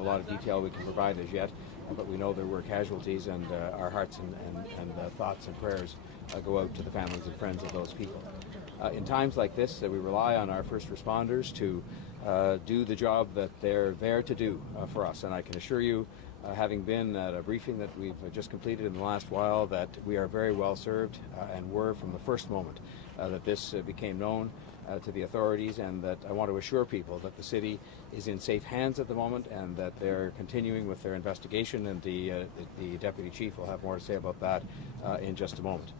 A lot of detail we can provide as yet, but we know there were casualties, and our hearts and thoughts and prayers go out to the families and friends of those people. In times like this, we rely on our first responders to do the job that they're there to do for us, and I can assure you, having been at a briefing that we've just completed in the last while, that we are very well served and were from the first moment that this became known to the authorities, and that I want to assure people that the city is in safe hands at the moment and that they're continuing with their investigation, and the Deputy Chief will have more to say about that in just a moment.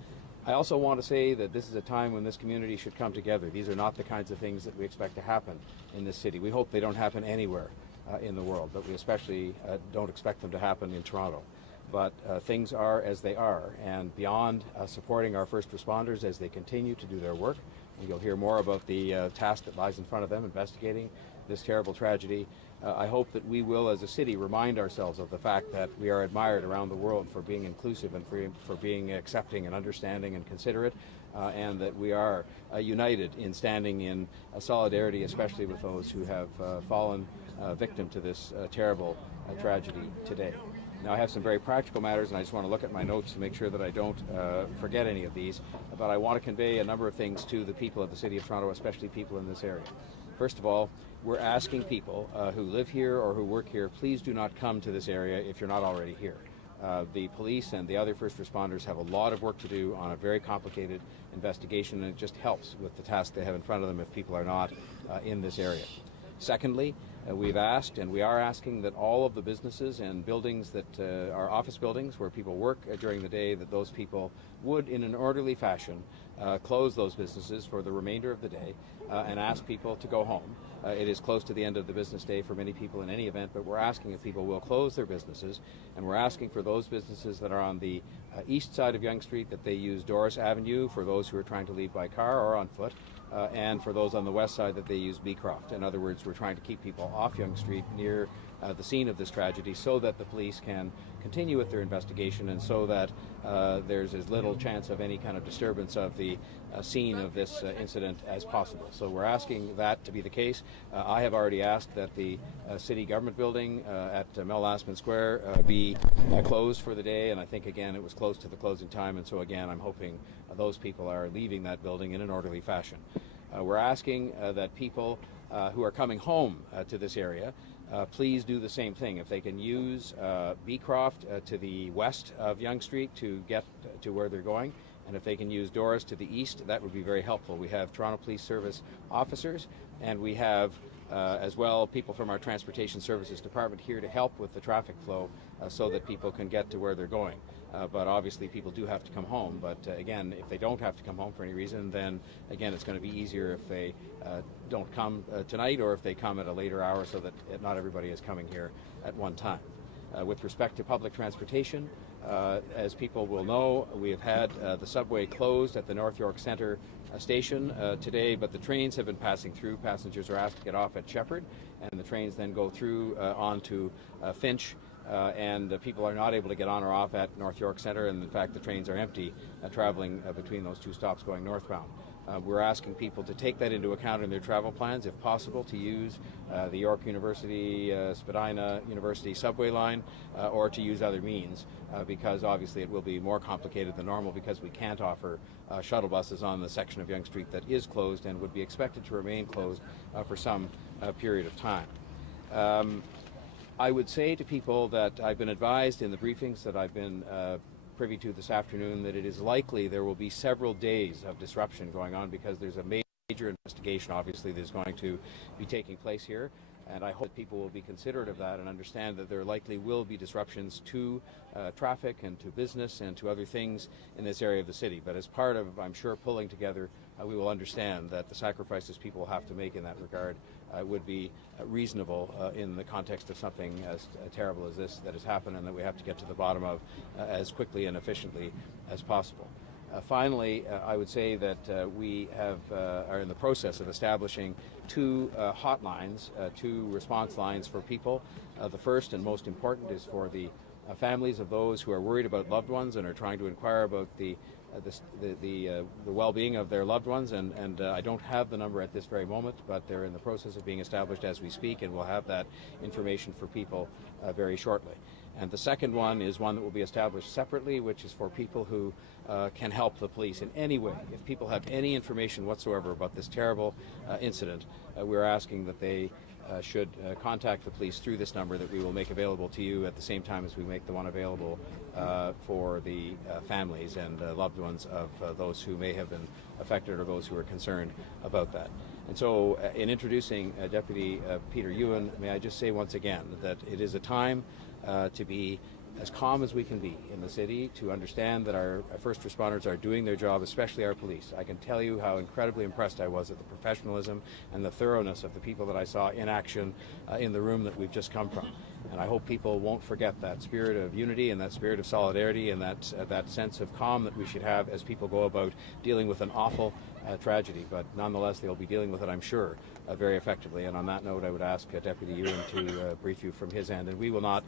I also want to say that this is a time when this community should come together. These are not the kinds of things that we expect to happen in this city. We hope they don't happen anywhere in the world, but we especially don't expect them to happen in Toronto. But things are as they are, and beyond supporting our first responders as they continue to do their work, and you'll hear more about the task that lies in front of them investigating this terrible tragedy. I hope that we will, as a city, remind ourselves of the fact that we are admired around the world for being inclusive and for being accepting and understanding and considerate, and that we are united in standing in solidarity, especially with those who have fallen victim to this terrible tragedy today. Now, I have some very practical matters, and I just want to look at my notes to make sure that I don't forget any of these, but I want to convey a number of things to the people of the City of Toronto, especially people in this area. First of all, we're asking people who live here or who work here, please do not come to this area if you're not already here. The police and the other first responders have a lot of work to do on a very complicated investigation, and it just helps with the task they have in front of them if people are not in this area. Secondly, we've asked, and we are asking, that all of the businesses and buildings that are office buildings where people work during the day, that those people would, in an orderly fashion, close those businesses for the remainder of the day and ask people to go home. It is close to the end of the business day for many people in any event, but we're asking if people will close their businesses, and we're asking for those businesses that are on the east side of Yonge Street that they use Doris Avenue for those who are trying to leave by car or on foot, and for those on the west side that they use Beecroft. In other words, we're trying to keep people off Yonge Street near the scene of this tragedy so that the police can continue with their investigation, and so that there's as little chance of any kind of disturbance of the scene of this incident as possible. So we're asking that to be the case. I have already asked that the city government building at Mel Lastman Square be closed for the day, and I think again it was close to the closing time, and so again I'm hoping those people are leaving that building in an orderly fashion. We're asking that people who are coming home to this area please do the same thing. If they can use Beecroft to the west of Yonge Street to get to where they're going, and if they can use Doris to the east, that would be very helpful. We have Toronto Police Service officers, and we have as well people from our Transportation Services Department here to help with the traffic flow so that people can get to where they're going. But obviously people do have to come home, but again, if they don't have to come home for any reason, then again it's going to be easier if they don't come tonight, or if they come at a later hour, so that not everybody is coming here at one time. With respect to public transportation, as people will know, we have had the subway closed at the North York Centre station today, but the trains have been passing through. Passengers are asked to get off at Shepherd, and the trains then go through on to Finch, and people are not able to get on or off at North York Centre, and in fact the trains are empty traveling between those two stops going northbound. We're asking people to take that into account in their travel plans, if possible, to use the York University, Spadina University subway line, or to use other means, because obviously it will be more complicated than normal because we can't offer shuttle buses on the section of Yonge Street that is closed and would be expected to remain closed for some period of time. I would say to people that I've been advised in the briefings that I've been privy to this afternoon that it is likely there will be several days of disruption going on, because there's a major investigation obviously that's going to be taking place here, and I hope that people will be considerate of that and understand that there likely will be disruptions to traffic and to business and to other things in this area of the city. But as part of, I'm sure, pulling together, we will understand that the sacrifices people have to make in that regard would be reasonable in the context of something as terrible as this that has happened, and that we have to get to the bottom of as quickly and efficiently as possible. Finally, I would say that we are in the process of establishing two hotlines, two response lines for people. The first and most important is for the families of those who are worried about loved ones and are trying to inquire about the the well-being of their loved ones, and I don't have the number at this very moment, but they're in the process of being established as we speak, and we'll have that information for people very shortly. And the second one is one that will be established separately, which is for people who can help the police in any way. If people have any information whatsoever about this terrible incident, we're asking that they should contact the police through this number that we will make available to you at the same time as we make the one available for the families and loved ones of those who may have been affected or those who are concerned about that. And so in introducing Deputy Peter Ewan, may I just say once again that it is a time to be as calm as we can be in the city, to understand that our first responders are doing their job, especially our police. I can tell you how incredibly impressed I was at the professionalism and the thoroughness of the people that I saw in action in the room that we've just come from. And I hope people won't forget that spirit of unity and that spirit of solidarity and that sense of calm that we should have as people go about dealing with an awful tragedy. But nonetheless, they'll be dealing with it, I'm sure, very effectively. And on that note, I would ask Deputy Ewan to brief you from his end. And we will not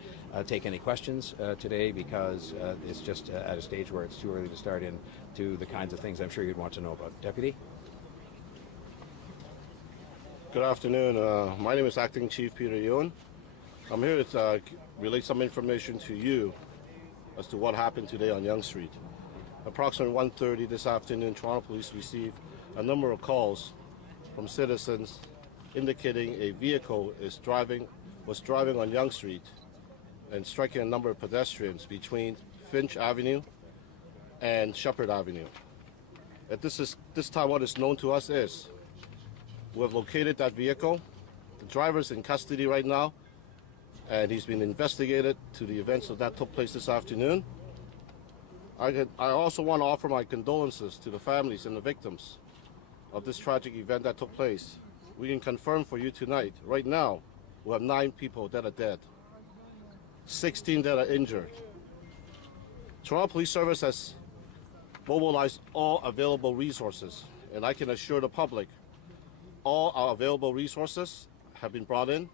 take any questions today because it's just at a stage where it's too early to start into the kinds of things I'm sure you'd want to know about. Deputy? Good afternoon. My name is Acting Chief Peter Ewan. I'm here to relay some information to you as to what happened today on Yonge Street. Approximately 1:30 this afternoon, Toronto Police received a number of calls from citizens indicating a vehicle was driving on Yonge Street and striking a number of pedestrians between Finch Avenue and Shepherd Avenue. At this time, what is known to us is we have located that vehicle. The driver is in custody right now, and he's been investigated to the events that took place this afternoon. I also want to offer my condolences to the families and the victims of this tragic event that took place. We can confirm for you tonight, right now, we have 9 people that are dead, 16 that are injured. Toronto Police Service has mobilized all available resources, and I can assure the public all our available resources have been brought in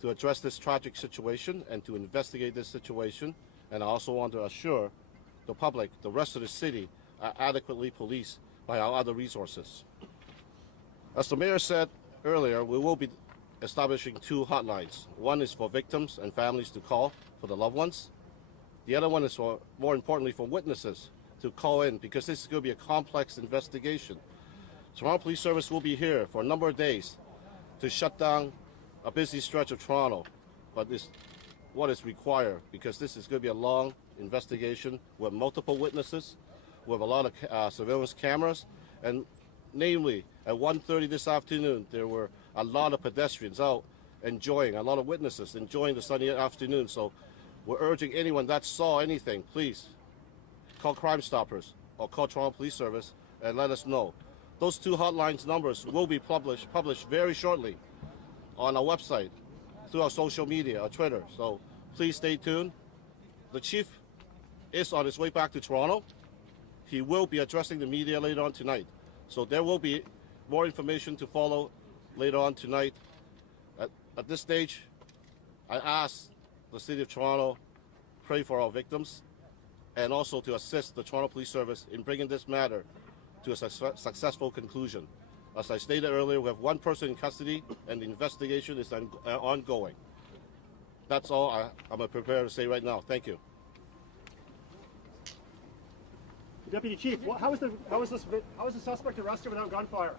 to address this tragic situation and to investigate this situation. And I also want to assure the public, the rest of the city, are adequately policed by our other resources. As the mayor said earlier, we will be establishing 2 hotlines. One is for victims and families to call for the loved ones. The other one is for, more importantly, for witnesses to call in, because this is going to be a complex investigation. Toronto Police Service will be here for a number of days to shut down a busy stretch of Toronto, but this what is required, because this is going to be a long investigation with multiple witnesses, with a lot of surveillance cameras, and namely at 1:30 this afternoon there were a lot of pedestrians out enjoying, a lot of witnesses enjoying the sunny afternoon. So we're urging anyone that saw anything, please call Crime Stoppers or call Toronto Police Service and let us know. Those 2 hotlines numbers will be published very shortly on our website, through our social media, our Twitter. So please stay tuned. The chief is on his way back to Toronto. He will be addressing the media later on tonight. So there will be more information to follow later on tonight. At this stage, I ask the City of Toronto pray for our victims and also to assist the Toronto Police Service in bringing this matter to a successful conclusion. As I stated earlier, we have 1 person in custody and the investigation is ongoing. That's all I'm prepared to say right now. Thank you. Deputy Chief, how was the suspect arrested without gunfire?